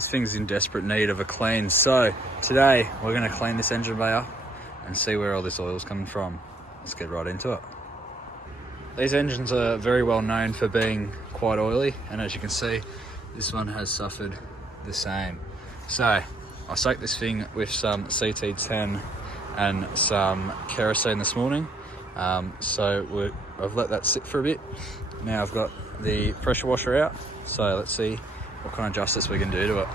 This thing's in desperate need of a clean. So today we're going to clean this engine bay up and see where all this oil's coming from. Let's get right into it. These engines are very well known for being quite oily, and as you can see, this one has suffered the same. So I soaked this thing with some CT10 and some kerosene this morning. I've let that sit for a bit. Now I've got the pressure washer out, so let's see what kind of justice we can do to it.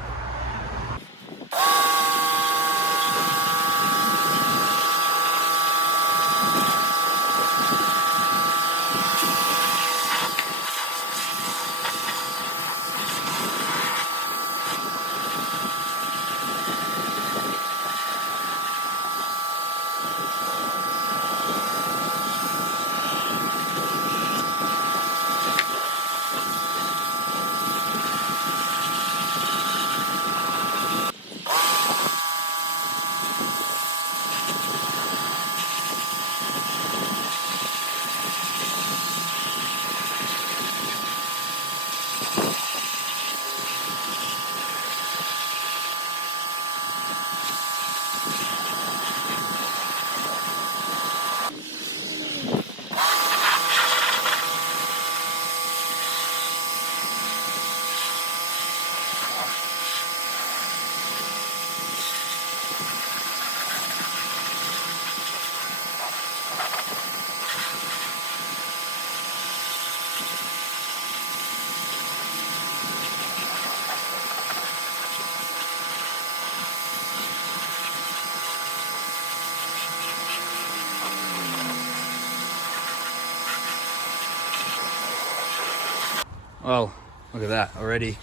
Well, look at that already.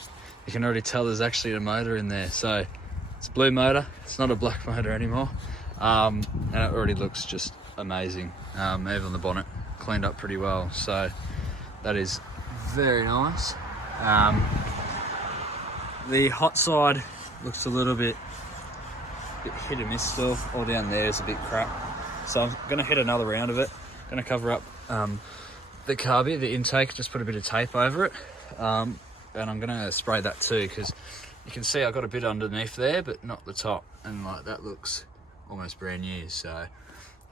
You can already tell there's actually a motor in there. So it's a blue motor, it's not a black motor anymore. And it already looks just amazing. Even the bonnet cleaned up pretty well. So that is very nice. The hot side looks a little bit hit and miss still. All down there is a bit crap. So I'm gonna hit another round of it. Gonna cover up the carby, the intake, just put a bit of tape over it. And I'm gonna spray that too, because you can see I got a bit underneath there, but not the top, and like that looks almost brand new. So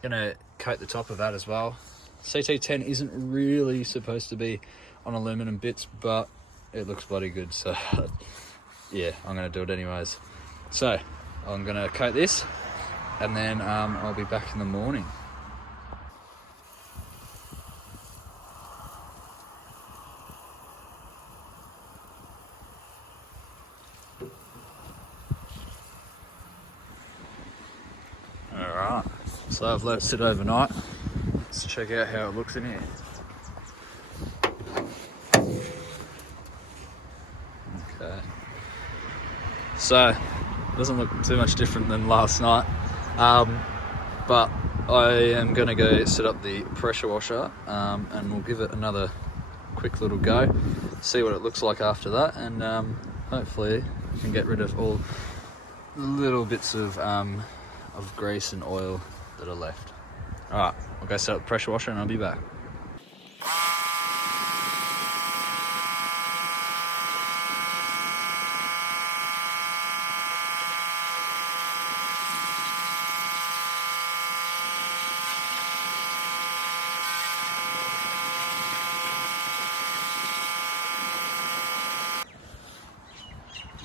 gonna coat the top of that as well. CT10 isn't really supposed to be on aluminum bits, but it looks bloody good, so yeah, I'm gonna do it anyways. So I'm gonna coat this, and then I'll be back in the morning. Alright, so I've let it sit overnight. Let's check out how it looks in here. Okay. So, it doesn't look too much different than last night. But I am going to go set up the pressure washer, and we'll give it another quick little go, see what it looks like after that, and hopefully we can get rid of all the little bits of grease and oil that are left. Alright, I'll go set up the pressure washer and I'll be back.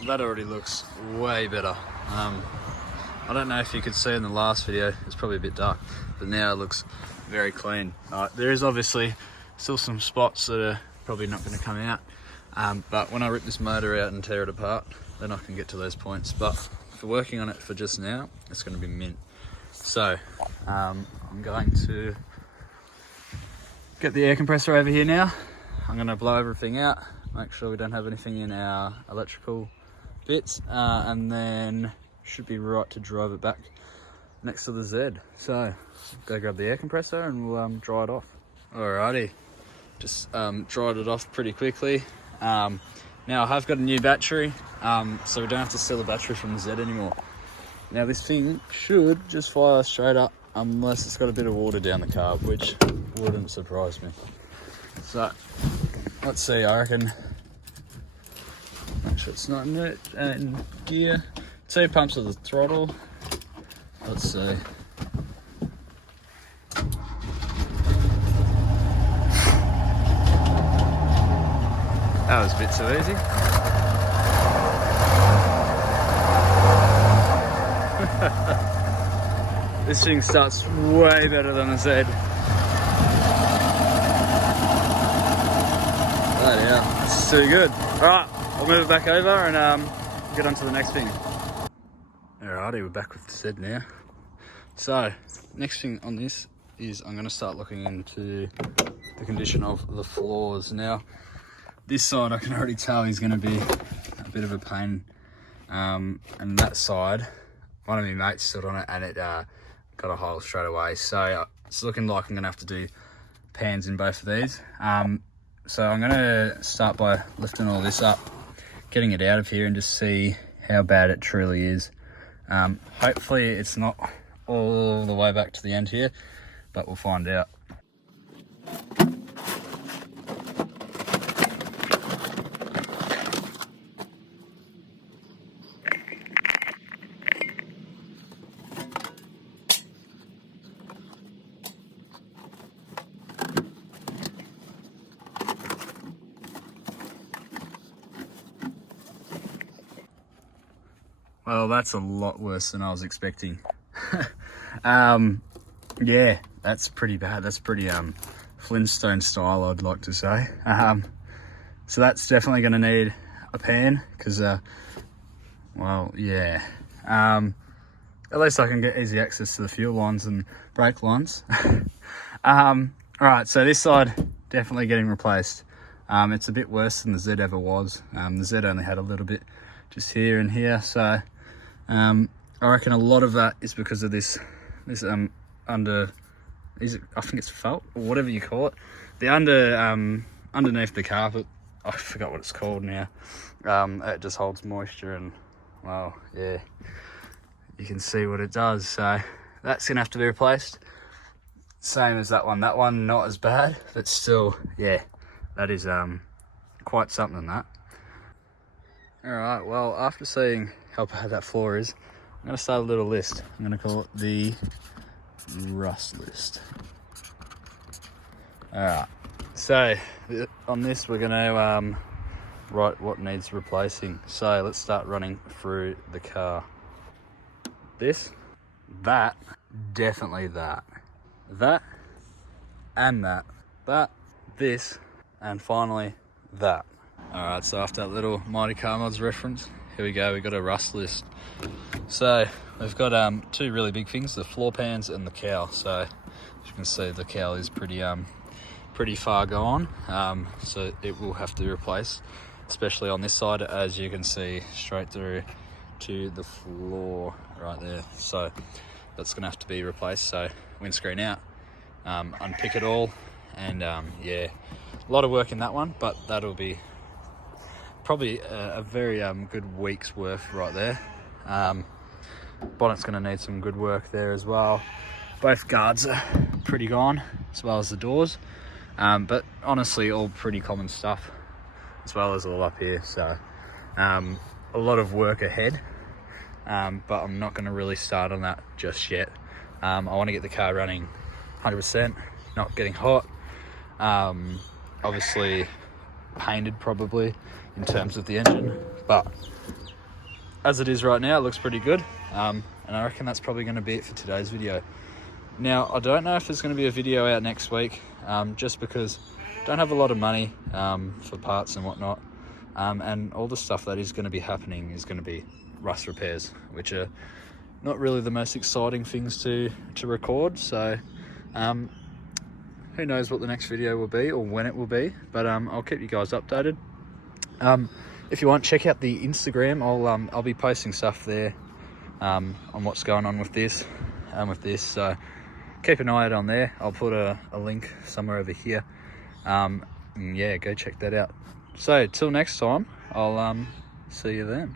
That already looks way better. I don't know if you could see in the last video, it's probably a bit dark, but now it looks very clean. There is obviously still some spots that are probably not going to come out, but when I rip this motor out and tear it apart, then I can get to those points. But for working on it for just now, it's going to be mint. So I'm going to get the air compressor over here now. I'm going to blow everything out, make sure we don't have anything in our electrical bits, and then should be right to drive it back next to the Z. So go grab the air compressor and we'll dry it off. Alrighty, just dried it off pretty quickly. Now I have got a new battery, so we don't have to steal the battery from the Z anymore. Now this thing should just fire straight up unless it's got a bit of water down the carb, which wouldn't surprise me. So let's see, I reckon sure it's not in gear. 2 pumps of the throttle. Let's see. That was a bit too easy. This thing starts way better than the Z. Bloody hell, that's too good. Alright, I'll move it back over and get on to the next thing. Alrighty, we're back with the Z now. So, next thing on this is I'm going to start looking into the condition of the floors. Now, this side I can already tell is going to be a bit of a pain, and that side, one of my mates stood on it and it got a hole straight away. So it's looking like I'm going to have to do pans in both of these. So I'm going to start by lifting all this up, getting it out of here and just see how bad it truly is. Hopefully it's not all the way back to the end here, but we'll find out. Well, that's a lot worse than I was expecting. Yeah, that's pretty bad. That's pretty Flintstone style, I'd like to say. So that's definitely going to need a pan because, well, yeah. At least I can get easy access to the fuel lines and brake lines. All right, so this side definitely getting replaced. It's a bit worse than the Z ever was. The Z only had a little bit just here and here, so I reckon a lot of that is because of this I think it's felt or whatever you call it, the underneath the carpet. I forgot what it's called now. It just holds moisture, and well, yeah, you can see what it does. So that's gonna have to be replaced. Same as that one. That one not as bad, but still, yeah, that is quite something, that. All right, well, after seeing how bad that floor is, I'm going to start a little list. I'm going to call it the rust list. All right, so on this we're going to write what needs replacing. So let's start running through the car. This, that, definitely that, and that, this, and finally that. All right, so after that little Mighty Car Mods reference, here we go, we've got a rust list. So we've got 2 really big things, the floor pans and the cowl. So as you can see, the cowl is pretty far gone, so it will have to be replaced, especially on this side, as you can see straight through to the floor right there. So that's gonna have to be replaced. So windscreen out, unpick it all, and yeah, a lot of work in that one, but that'll be probably a very good week's worth right there. Bonnet's going to need some good work there as well. Both guards are pretty gone, as well as the doors, but honestly all pretty common stuff, as well as all up here. So a lot of work ahead, but I'm not going to really start on that just yet. I want to get the car running 100%, not getting hot, obviously painted probably in terms of the engine, but as it is right now, it looks pretty good, and I reckon that's probably going to be it for today's video. Now, I don't know if there's going to be a video out next week, just because I don't have a lot of money for parts and whatnot, and all the stuff that is going to be happening is going to be rust repairs, which are not really the most exciting things to record. So who knows what the next video will be or when it will be, but I'll keep you guys updated. If you want, check out the Instagram. I'll be posting stuff there on what's going on with this and with this, so keep an eye out on there. I'll put a link somewhere over here. Yeah, go check that out. So till next time, I'll see you then.